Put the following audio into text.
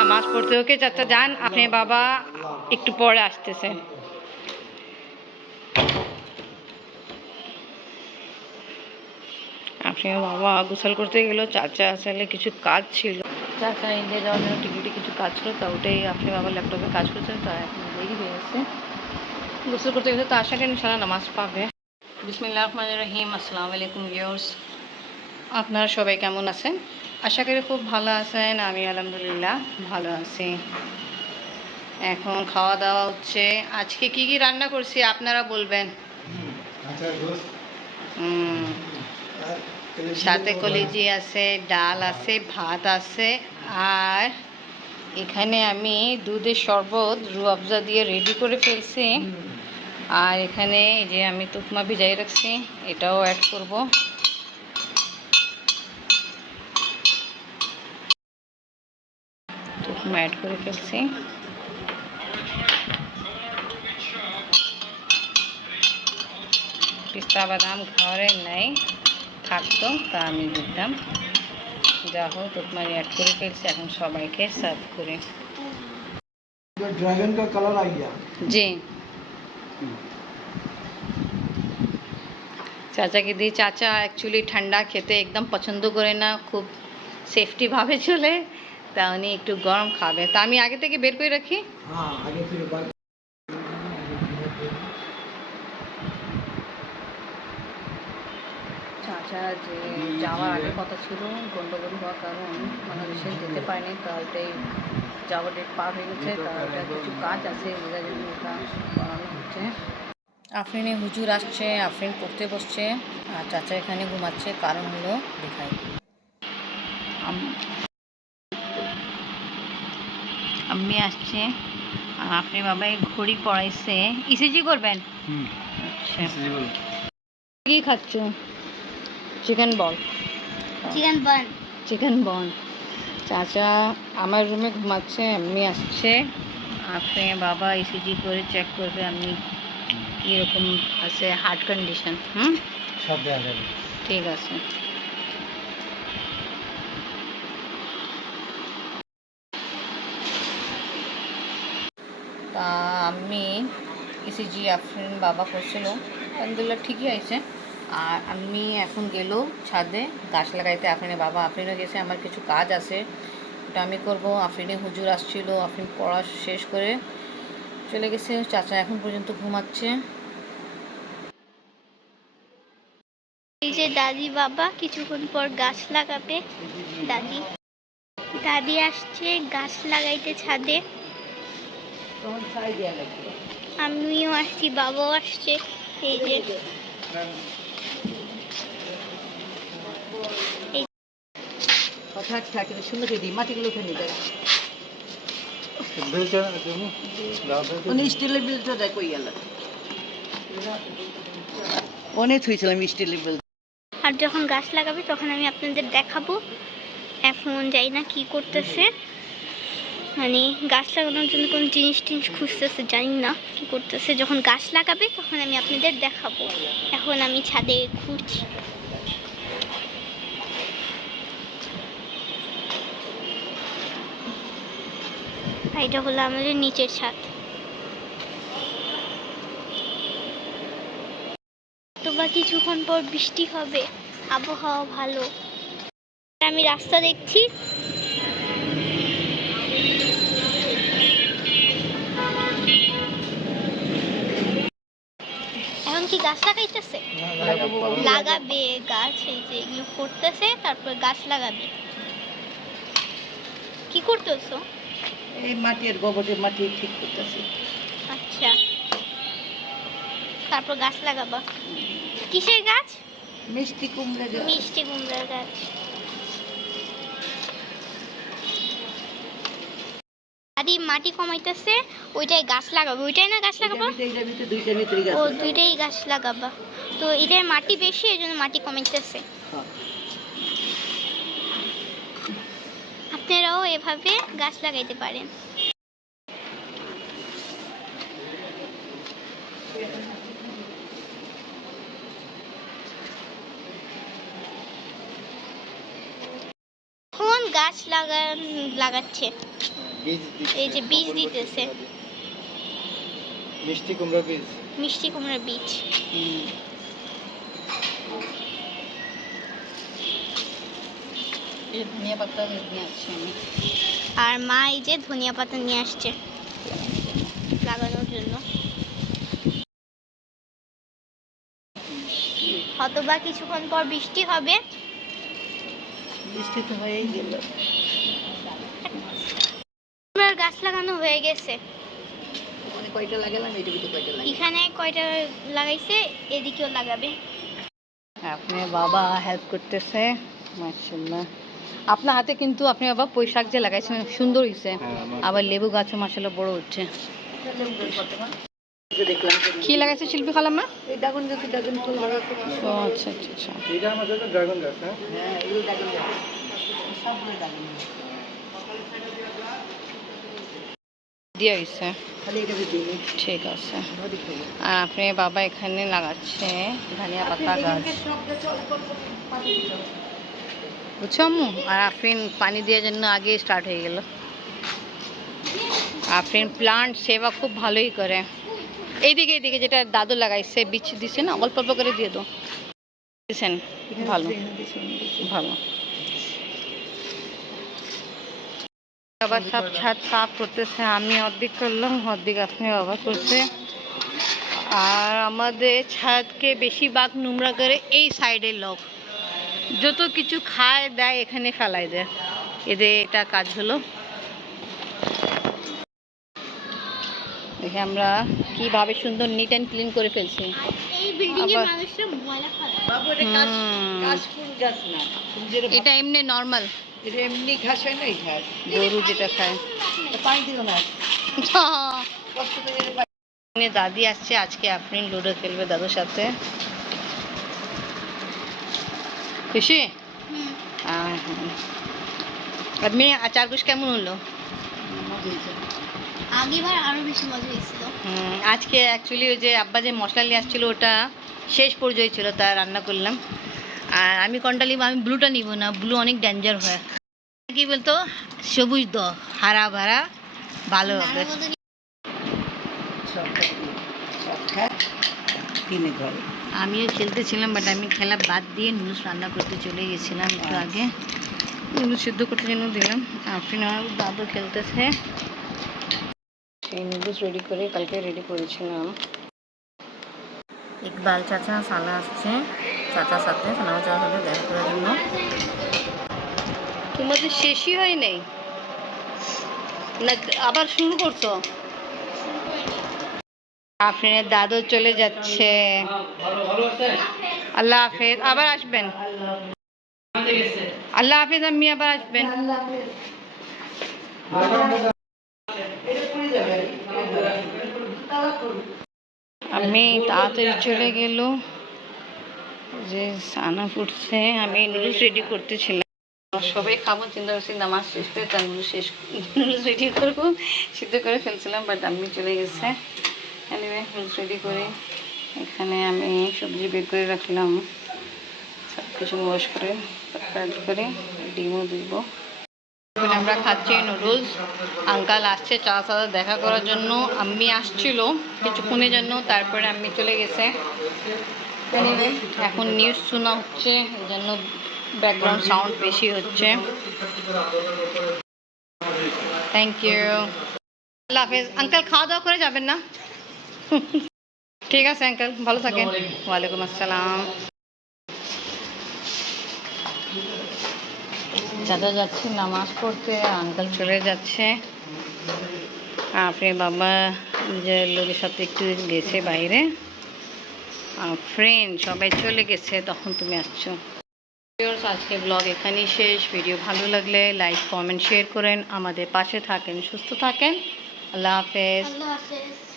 নামাজ পড়তে। ওকে চাচা যান, আপনি বাবা একটু পরে আসতেছে। আপনি বাবা গোসল করতে গেল, চাচা আসলে কিছু কাজ ছিল, চাচা ইন্ডিয়া যাওয়ার জন্য টিকিটে কিছু কাজ ছিল, তা ওটাই আপনি বাবা ল্যাপটপে কাজ করছেন, তা এখন দেরি হয়ে গেছে। গোসল করতে গেলে তো আশা করি ইনশাআল্লাহ নামাজ পাবে। বিসমিল্লাহির রহমানির রহিম। আসসালামু আলাইকুম ভিউয়ার্স, আপনারা সবাই কেমন আছেন? আশা করি খুব ভালো আছেন। আমি আলহামদুলিল্লাহ ভালো আছি। এখন খাওয়া দাওয়া হচ্ছে। আজকে কি কি রান্না করছি আপনারা বলবেন। সাথে কলিজি আছে, ডাল আছে, ভাত আছে, আর এখানে আমি দুধের শরবত রুয়াবজা দিয়ে রেডি করে ফেলছি। আর এখানে এই যে আমি তুকমা ভিজাই রাখছি, এটাও অ্যাড করব। তুকমা অ্যাড করে ফেলছি। পিস্তা বাদাম ঘরে নাই, থাকতো তা আমি দিতাম। যা হোক তুকমারি অ্যাড করে ফেলছি। এখন সবাইকে সার্ভ করে। ड्रैगन का कलर आ गया जी। চাচাকে দিই। চাচা অ্যাকচুয়ালি ঠান্ডা খেতে একদম পছন্দ করে না, খুব সেফটিভাবে চলে, তা উনি একটু গরম খাবে, তা আমি আগে থেকে বের করে রাখি। हाँ आगे फिर बात চাচা যে যাওয়ার আগে কথা ছিল, গন্ডগোল হওয়ার কারণ বাংলাদেশে যেতে পারেনি, তা ওইটাই যাওয়ার ডেট পার হয়ে গেছে, তা ওটা কিছু কাজ আছে, যেটার জন্য ওটা করানো হচ্ছে। আফরিনে হুজুর আসছে, আফরিন পড়তে বসছে, আর চাচা এখানে ঘুমাচ্ছে। কারণ হলো দেখাই, আম্মি আসছে আর আপনি বাবাই ঘড়ি পড়াইছে। ইসিজি করবেন? আচ্ছা, কি খাচ্ছ? চিকেন বল। চিকেন বল। চাচা আমার রুমে ঘুমাচ্ছে, আম্মি আসছে, আপনি বাবা ইসিজি করে চেক করবে আমি কীরকম আছে হার্ট কন্ডিশন। সব দেওয়া যাবে। ঠিক আছে। তা আমি ইসিজি আফরিন বাবা করছিল, আলহামদুলিল্লাহ ঠিকই আছে। আর আমি এখন গেল ছাদে গাছ লাগাইতে। আফরিনের বাবা, আফরিনও গেছে, আমার কিছু কাজ আছে ওটা আমি করব। আফরিনে হুজুর আসছিল, আফরিন পড়া শেষ করে চলে গেছে। চাচা এখন পর্যন্ত ঘুমাচ্ছে। এই যে দাদি বাবা কিছুক্ষণ পর গাছ লাগাবে। দাদি আসছে গাছ লাগাইতে ছাদে। আমিও আসছি, বাবাও আসছে। এই যে সুন্দর দিই মাটিগুলো ফেলে দেয়। স্টিলের বিলটা দেখ কই গেল, অনেক হয়েছিলাম স্টিলের বিল। আর যখন গাছ লাগাবে তখন আমি আপনাদের দেখাবো। এখন যাই না কি করতেছে, মানে গাছ লাগানোর জন্য কোন জিনিস খুঁজতেছে, জানি না কি করতেছে। যখন গাছ লাগাবে তখন আমি আপনাদের দেখাবো। এখন আমি ছাদে ঘুরছি। এটা হলো আমাদের নিচের ছাদ। তো বা কিছুক্ষণ পর বৃষ্টি হবে, আবহাওয়া ভালো। আমি রাস্তা দেখছি। এখন কি গাছ লাগাইতেছে? লাগাবে গাছ, এই যে এগুলো করতেছে, তারপর গাছ লাগাবে। কি করতেছো? এই মাটির গোবরের মাটি ঠিক করতেছি। আচ্ছা, তারপর গাছ লাগাবা। কিসের গাছ? মিষ্টি কুমড়া গাছ। মিষ্টি কুমড়ার গাছ। আদি মাটি কমাইতেছে, ওইটাই গাছ লাগাবে। ওইটাই না গাছ লাগাবা? ও দুইটাই গাছ লাগাবা। তো এটার মাটি বেশি, এই জন্য মাটি কমাইতেছে। আপনারাও এভাবে গাছ লাগাইতে পারেন। এখন গাছ লাগাচ্ছে। বীজ এই যে বীজ দিতেছে, মিষ্টি কুমড়া বীজ। মিষ্টি কুমড়ার বীজ। এই ধনিয়া পাতা নিয়ে আসছি আমি। আর মা এই যে ধনিয়া পাতা নিয়ে আসছে লাগানোর জন্য। হয়তোবা কিছুক্ষণ পর বৃষ্টি হবে। বৃষ্টি তো হয়েই গেল। কুমড়ার গাছ লাগানো হয়ে গেছে। ওখানে কয়টা লাগালাম, এইটা ভিতরে কয়টা লাগালাম। এখানে কয়টা লাগাইছে, এদিকেও লাগাবে। আপনার বাবা হেল্প করতেছে, মাশাআল্লাহ। আপনার হাতে কিন্তু আপনি বাবা পুঁই শাক যে লাগাইছেন সুন্দর হয়েছে, আবার লেবু গাছও মাশাআল্লাহ বড় হচ্ছে। কি লাগাইছে শিল্পী খালাম্মা? এই ড্রাগন গাছ, ড্রাগন ফুল লাগাইছে। ও আচ্ছা আচ্ছা আচ্ছা। এটা আমাদের তো ড্রাগন গাছ। হ্যাঁ, এগুলো ড্রাগন গাছ, সবগুলো ড্রাগন গাছ দিয়ে হয়েছে। খালি এটা দিই, ঠিক আছে। আর আপনি বাবা এখানে লাগাচ্ছে ধনিয়া পাতা গাছ, বুঝছো আম্মু? আর আফরিন পানি দেওয়ার জন্য আগে স্টার্ট হয়ে গেল। আফরিন প্লান্ট সেবা খুব ভালোই করে। এইদিকে এইদিকে যেটা দাদু লাগাইছে বীজ দিছে না, অল্প অল্প করে দিয়ে দাও। দিছেন, ভালো ভালো। আবার সব ছাদ সাফ করতেছে, আমি অর্ধেক করলাম, অর্ধেক আপনি বাবা করছে। আর আমাদের ছাদকে বেশিরভাগ নোংরা করে এই সাইডের লোক, যত কিছু খায় দেয় এখানে ফেলাই দেয়। এদের এটা কাজ হলো। দেখে আমরা কিভাবে সুন্দর নিট অ্যান্ড ক্লিন করে ফেলছি। এই বিল্ডিং এর আবার- মানুষরা ময়লা ফেলে। বাবু এটা কাশফুল গাছ না, তুমি যেটা এটা এমনি নর্মাল এটা এমনি ঘাস হয় না, এই ঘাস। গরু যেটা খায়। এটা পানি দিও না, কষ্ট করে এটা পানি- দাদি আসছে আজকে, আপনি লুডো খেলবে দাদুর সাথে। খুশি? হুম। আপনি আচার গুছ কেমন হলো? আগেবার আরো বেশি মজা হয়েছিল। আজকে অ্যাকচুয়ালি ওই যে আব্বা যে মশলা নিয়ে আসছিলো ওটা শেষ পর্যায়ে ছিল, তা রান্না করলাম। আর আমি কোনটা নিব, আমি ব্লুটা নিব না, ব্লু অনেক ডেঞ্জার হয়। কি বলতো, সবুজ দ হারা ভারা ভালো হবে। সব খায় কিনে ঘরে। আমিও খেলতেছিলাম, বাট আমি খেলা বাদ দিয়ে নুডলস রান্না করতে চলে গেছিলাম একটু আগে। নুডলস সিদ্ধ করতে জন্য দিলাম, আফরিন আর দাদু খেলতেছে। সেই নুডলস রেডি করে কালকে রেডি করেছিলাম। ইকবাল চাচা সালা আসছে, চাচার সাথে সালামা চাচার সাথে দেখা করার জন্য। তোমাদের শেষই হয় নাই না, আবার শুরু করতো? আফরিনের দাদু চলে যাচ্ছে, আল্লাহ হাফেজ, আবার আসবেন। আল্লাহ হাফেজ আম্মি, আবার আসবেন। আমি তাড়াতাড়ি চলে গেল, যে সানা ফুটছে, আমি নুডলস রেডি করতেছিলাম। সবাই খাবো চিন্তা করছি, নামাজ শেষ করে তার নুডলস রেডি করবো, সিদ্ধ করে ফেলছিলাম, বাট আমি চলে গেছে। এনিওয়ে নুডলস রেডি করে এখানে আমি সবজি বের করে রাখলাম, সব কিছু ওয়াশ করে প্যাক করে ডিমও দিব। আমরা খাচ্ছি নুডলস। আঙ্কাল আসছে চার সাথে দেখা করার জন্য, আম্মি আসছিল কিছুক্ষণের জন্য, তারপরে আম্মি চলে গেছে। Anyway, এখন নিউজ শোনা হচ্ছে, এই জন্য ব্যাকগ্রাউন্ড সাউন্ড বেশি হচ্ছে। থ্যাংক ইউ, আল্লাহ হাফেজ। আঙ্কাল খাওয়া দাওয়া করে যাবেন না? ঠিক আছে আঙ্কাল, ভালো থাকেন। ওয়ালাইকুম আসসালাম। চাচা যাচ্ছে নামাজ পড়তে, আঙ্কাল চলে যাচ্ছে। আপনি বাবা নিজের লোকের সাথে একটু গেছে বাইরে, ফ্রেন্ড সবাই চলে গেছে, তখন তুমি আসছো। আজকে ব্লগ এখানেই শেষ। ভিডিও ভালো লাগলে লাইক কমেন্ট শেয়ার করেন, আমাদের পাশে থাকেন, সুস্থ থাকেন। আল্লাহ হাফেজ। আল্লাহ হাফেজ।